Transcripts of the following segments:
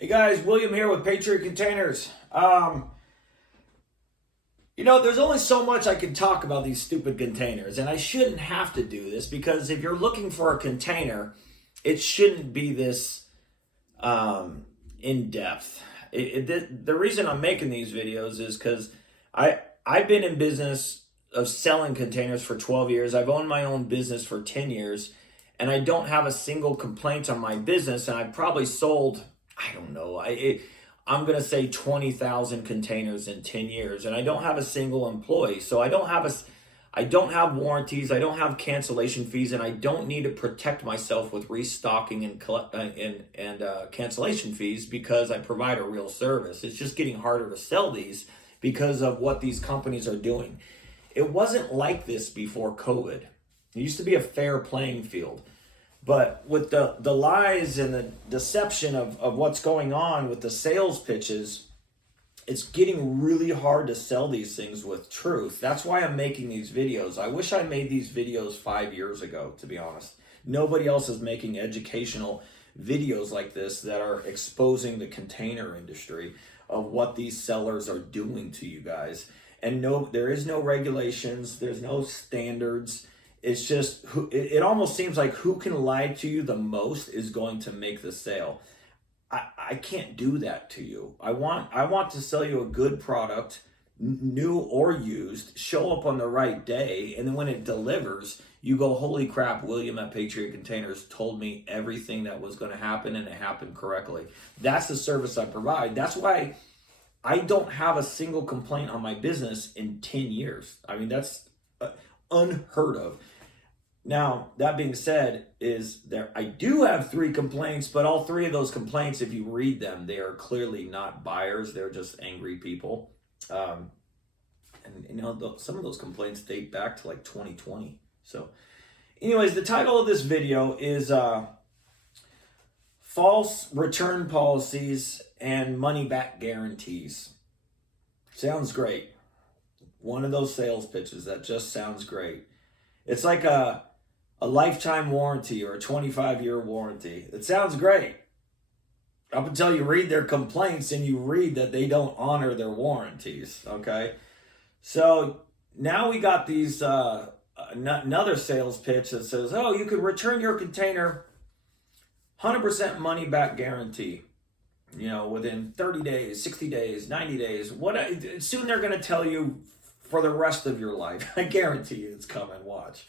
Hey guys, William here with Patriot Containers. There's only so much I can talk about these stupid containers, and I shouldn't have to do this because if you're looking for a container, it shouldn't be this in depth. The reason I'm making these videos is because I've been in business of selling containers for 12 years. I've owned my own business for 10 years, and I don't have a single complaint on my business, and I've probably sold, I don't know, I'm going to say 20,000 containers in 10 years, and I don't have a single employee. So I don't have warranties, I don't have cancellation fees, and I don't need to protect myself with restocking and cancellation fees because I provide a real service. It's just getting harder to sell these because of what these companies are doing. It wasn't like this before COVID. It used to be a fair playing field. But with the lies and the deception of what's going on with the sales pitches, it's getting really hard to sell these things with truth. That's why I'm making these videos. I wish I made these videos 5 years ago, to be honest. Nobody else is making educational videos like this that are exposing the container industry of what these sellers are doing to you guys. And no, there is no regulations, there's no standards. It's just, it almost seems like who can lie to you the most is going to make the sale. I can't do that to you. I want to sell you a good product, new or used, show up on the right day, and then when it delivers, you go, holy crap, William at Patriot Containers told me everything that was going to happen, and it happened correctly. That's the service I provide. That's why I don't have a single complaint on my business in 10 years. I mean, that's unheard of. Now, that being said, I do have 3 complaints, but all 3 of those complaints, if you read them, they are clearly not buyers. They're just angry people. Some of those complaints date back to like 2020. So anyways, the title of this video is False Return Policies and Money Back Guarantees. Sounds great. One of those sales pitches that just sounds great. It's like a lifetime warranty or a 25-year warranty. It sounds great up until you read their complaints and you read that they don't honor their warranties, okay? So now we got these another sales pitch that says, oh, you can return your container, 100% money back guarantee. Within 30 days, 60 days, 90 days. Soon they're going to tell you for the rest of your life. I guarantee you it's coming. Watch.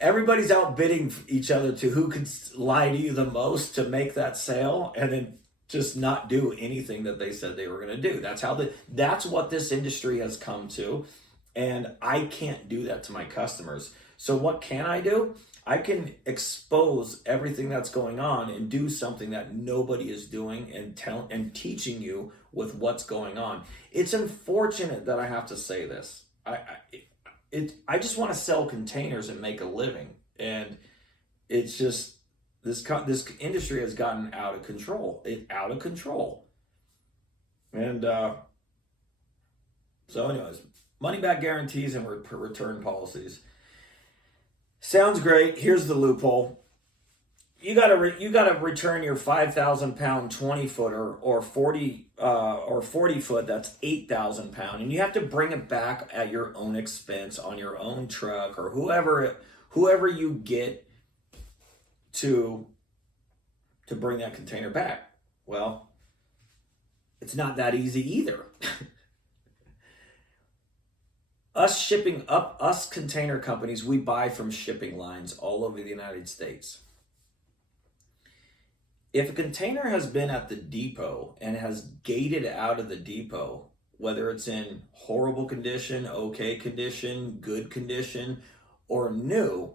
Everybody's outbidding each other to who could lie to you the most to make that sale and then just not do anything that they said they were going to do. That's what this industry has come to. And I can't do that to my customers. So what can I do? I can expose everything that's going on and do something that nobody is doing and teaching you with what's going on. It's unfortunate that I have to say this. I just want to sell containers and make a living, and it's just this industry has gotten out of control. And so, anyways, money back guarantees and return policies. Sounds great. Here's the loophole. You gotta return your 5,000 pound 20 footer or 40 foot that's 8,000 pound, and you have to bring it back at your own expense on your own truck or whoever you get to bring that container back. Well, it's not that easy either. Us container companies, we buy from shipping lines all over the United States. If a container has been at the depot and has gated out of the depot, whether it's in horrible condition, okay condition, good condition, or new,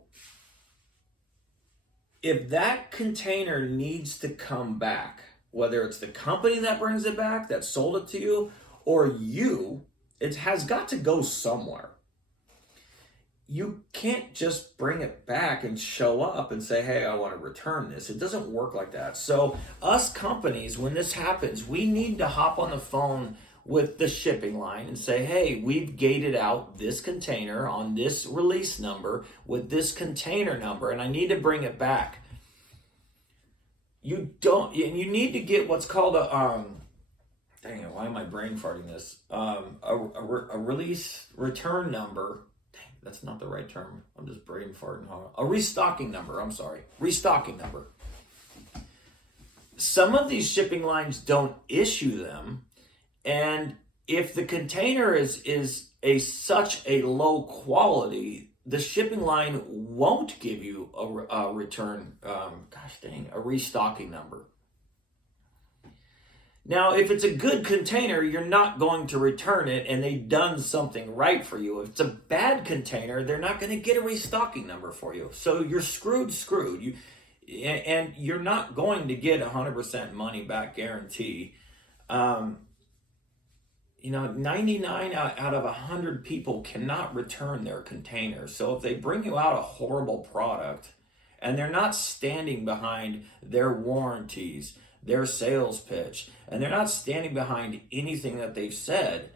if that container needs to come back, whether it's the company that brings it back, that sold it to you, or you, it has got to go somewhere. You can't just bring it back and show up and say, hey, I want to return this. It doesn't work like that. So us companies, when this happens, we need to hop on the phone with the shipping line and say, hey, we've gated out this container on this release number with this container number, and I need to bring it back. you don't, and you need to get what's called a dang it, why am I brain farting this? A release return number. Dang, that's not the right term. I'm just brain farting. A restocking number. I'm sorry, restocking number. Some of these shipping lines don't issue them, and if the container is such a low quality, the shipping line won't give you a return. A restocking number. Now, if it's a good container, you're not going to return it and they've done something right for you. If it's a bad container, they're not going to get a restocking number for you. So you're screwed. And you're not going to get 100% money back guarantee. 99 out of 100 people cannot return their containers. So if they bring you out a horrible product and they're not standing behind their warranties, their sales pitch, and they're not standing behind anything that they've said,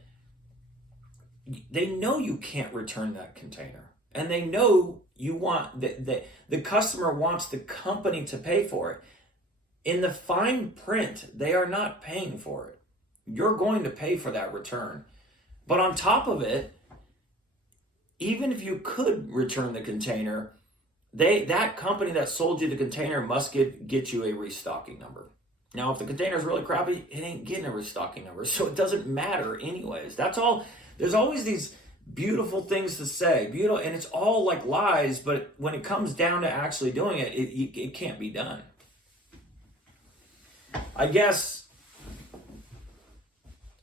they know you can't return that container. And they know you want, the customer wants the company to pay for it. In the fine print, they are not paying for it. You're going to pay for that return. But on top of it, even if you could return the container, that company that sold you the container must get you a restocking number. Now, if the container is really crappy, it ain't getting a restocking number, so it doesn't matter anyways. That's all. There's always these beautiful things to say, and it's all like lies, but when it comes down to actually doing it, it can't be done. I guess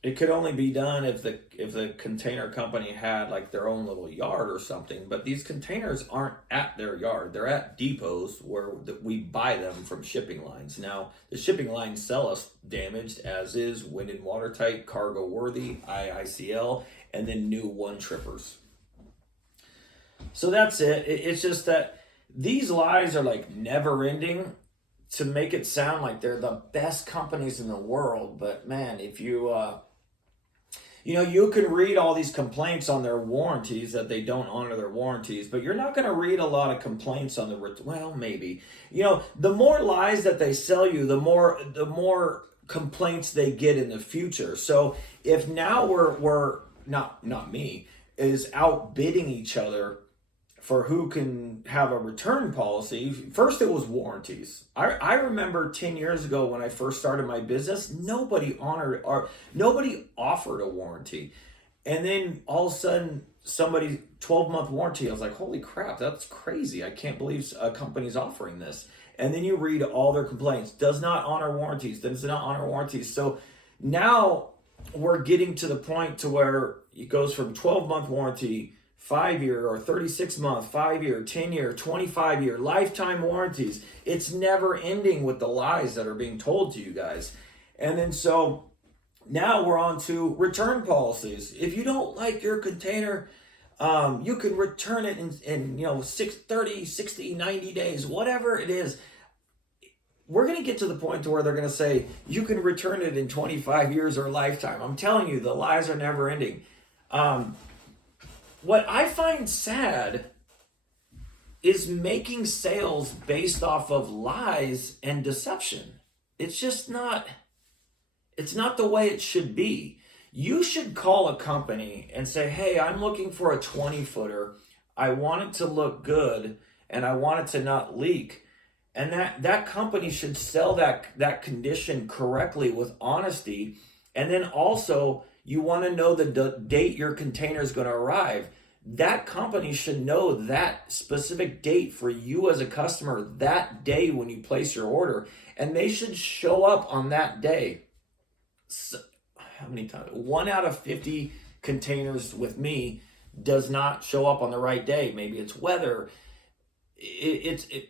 it could only be done if the container company had like their own little yard or something, but these containers aren't at their yard. They're at depots where we buy them from shipping lines. Now, the shipping lines sell us damaged as is, wind and watertight, cargo worthy, IICL, and then new one trippers. So that's it. It's just that these lies are like never ending to make it sound like they're the best companies in the world. But man, if you can read all these complaints on their warranties that they don't honor their warranties, but you're not going to read a lot of complaints on maybe. The more lies that they sell you, the more complaints they get in the future. So if now we're not me, is outbidding each other for who can have a return policy. First it was warranties. I remember 10 years ago when I first started my business, nobody offered a warranty. And then all of a sudden, somebody 12-month warranty. I was like, holy crap, that's crazy. I can't believe a company's offering this. And then you read all their complaints. Does not honor warranties. So now we're getting to the point to where it goes from 12-month warranty, 5-year or 36-month, 5-year, 10-year, 25-year, lifetime warranties. It's never ending with the lies that are being told to you guys. And then so now we're on to return policies. If you don't like your container, you can return it in 30, 60, 90 days, whatever it is. We're going to get to the point to where they're going to say you can return it in 25 years or a lifetime. I'm telling you, the lies are never ending. What I find sad is making sales based off of lies and deception. It's just not, it's not the way it should be. You should call a company and say, hey, I'm looking for a 20-footer. I want it to look good and I want it to not leak. And that company should sell that condition correctly with honesty. And then also, you want to know the date your container is going to arrive. That company should know that specific date for you as a customer, that day when you place your order. And they should show up on that day. So, how many times? 1 out of 50 containers with me does not show up on the right day. Maybe it's weather.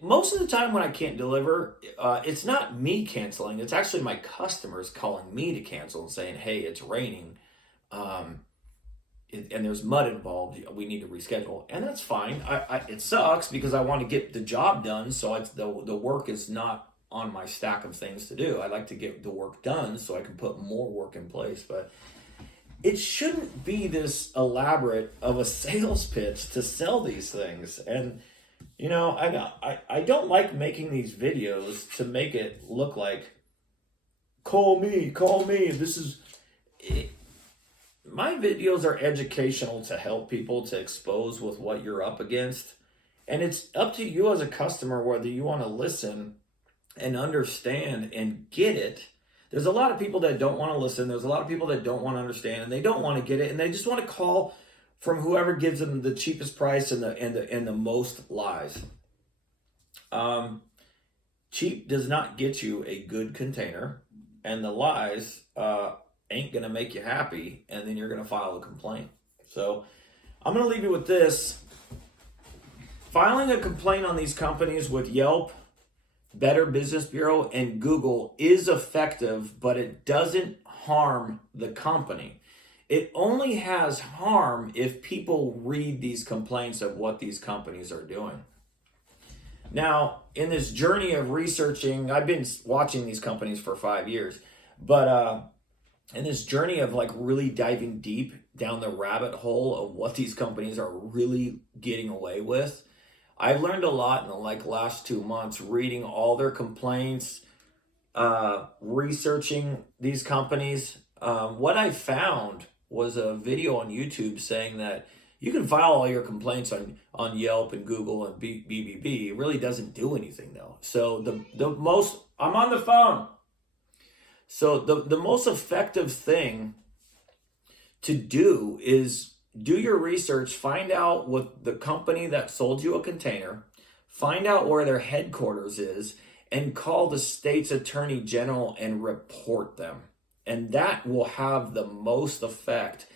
Most of the time when I can't deliver, it's not me canceling. It's actually my customers calling me to cancel and saying, hey, it's raining. And there's mud involved, we need to reschedule. And that's fine. It sucks because I want to get the job done, so the work is not on my stack of things to do. I like to get the work done so I can put more work in place. But it shouldn't be this elaborate of a sales pitch to sell these things. And You know, I don't like making these videos to make it look like, call me. This is it, my videos are educational to help people to expose with what you're up against. And it's up to you as a customer whether you want to listen and understand and get it. There's a lot of people that don't want to listen. There's a lot of people that don't want to understand and they don't want to get it and they just want to call from whoever gives them the cheapest price and the most lies. Cheap does not get you a good container, and the lies ain't gonna make you happy, and then you're gonna file a complaint. So I'm gonna leave you with this. Filing a complaint on these companies with Yelp, Better Business Bureau, and Google is effective, but it doesn't harm the company. It only has harm if people read these complaints of what these companies are doing. Now, in this journey of researching, I've been watching these companies for 5 years, but in this journey of like really diving deep down the rabbit hole of what these companies are really getting away with, I've learned a lot in the like last 2 months, reading all their complaints, researching these companies. What I found was a video on YouTube saying that you can file all your complaints on Yelp and Google and BBB. It really doesn't do anything though. So the most, I'm on the phone. So the most effective thing to do is do your research, find out what the company that sold you a container, find out where their headquarters is, and call the state's attorney general and report them. And that will have the most effect.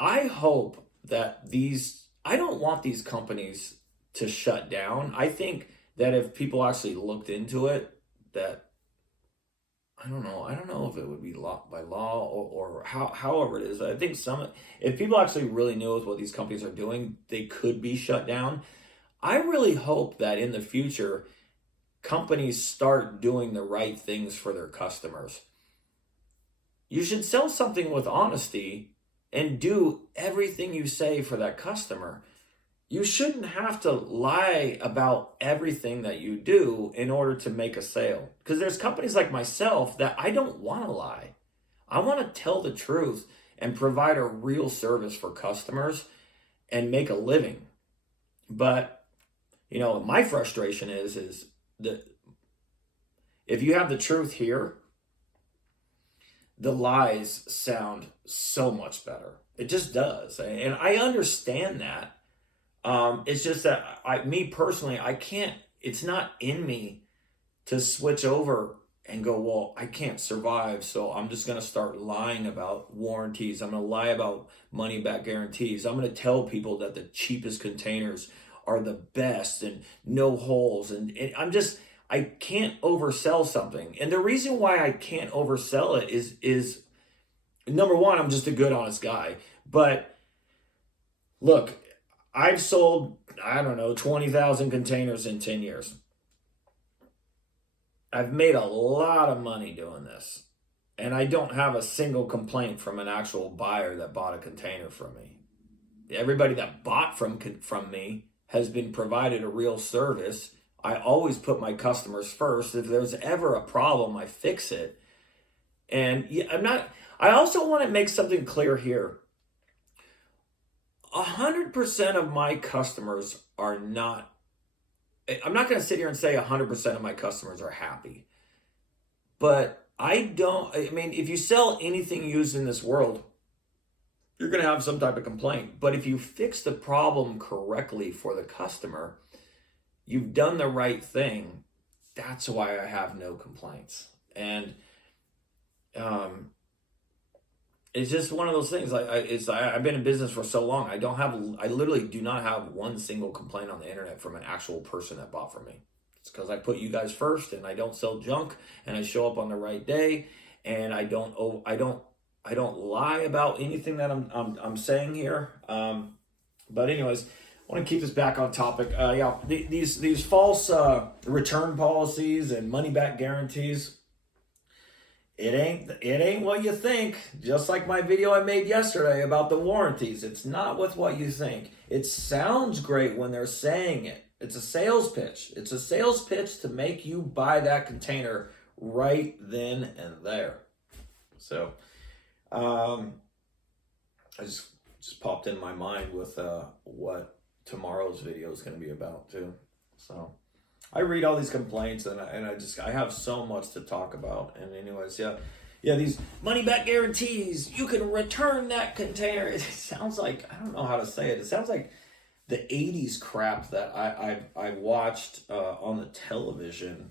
I hope that I don't want these companies to shut down. I think that if people actually looked into it, that I don't know if it would be by law or however it is. I think if people actually really knew what these companies are doing, they could be shut down. I really hope that in the future, companies start doing the right things for their customers. You should sell something with honesty and do everything you say for that customer. You shouldn't have to lie about everything that you do in order to make a sale. Because there's companies like myself that I don't want to lie. I want to tell the truth and provide a real service for customers and make a living. But, you know, my frustration is that if you have the truth here, the lies sound so much better. It just does. And I understand that. It's just that me personally, I can't, it's not in me to switch over and go, well, I can't survive. So I'm just going to start lying about warranties. I'm going to lie about money back guarantees. I'm going to tell people that the cheapest containers are the best and no holes. And I can't oversell something. And the reason why I can't oversell it is number one, I'm just a good, honest guy. But look, I've sold, 20,000 containers in 10 years. I've made a lot of money doing this. And I don't have a single complaint from an actual buyer that bought a container from me. Everybody that bought from me has been provided a real service. I always put my customers first. If there's ever a problem, I fix it. And I also want to make something clear here. 100% of my customers are not, I'm not going to sit here and say 100% of my customers are happy. But if you sell anything used in this world, you're going to have some type of complaint. But if you fix the problem correctly for the customer, you've done the right thing. That's why I have no complaints. And it's just one of those things. I've been in business for so long. I literally do not have one single complaint on the internet from an actual person that bought from me. It's because I put you guys first, and I don't sell junk, and I show up on the right day, and I don't lie about anything that I'm saying here. But anyways, I want to keep this back on topic. These false return policies and money back guarantees. It ain't what you think. Just like my video I made yesterday about the warranties. It's not with what you think. It sounds great when they're saying it. It's a sales pitch. It's a sales pitch to make you buy that container right then and there. So, I just popped in my mind with what tomorrow's video is going to be about too. So, I read all these complaints and I have so much to talk about. And anyways, yeah, these money back guarantees. You can return that container. It sounds like, I don't know how to say it. It sounds like the 80s crap that I watched on the television,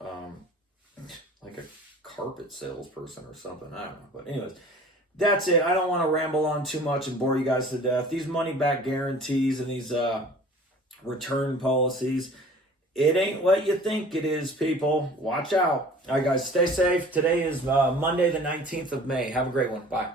like a carpet salesperson or something. I don't know. But anyways, that's it. I don't want to ramble on too much and bore you guys to death. These money back guarantees and these return policies, it ain't what you think it is, people. Watch out. All right, guys, stay safe. Today is Monday, the 19th of May. Have a great one. Bye.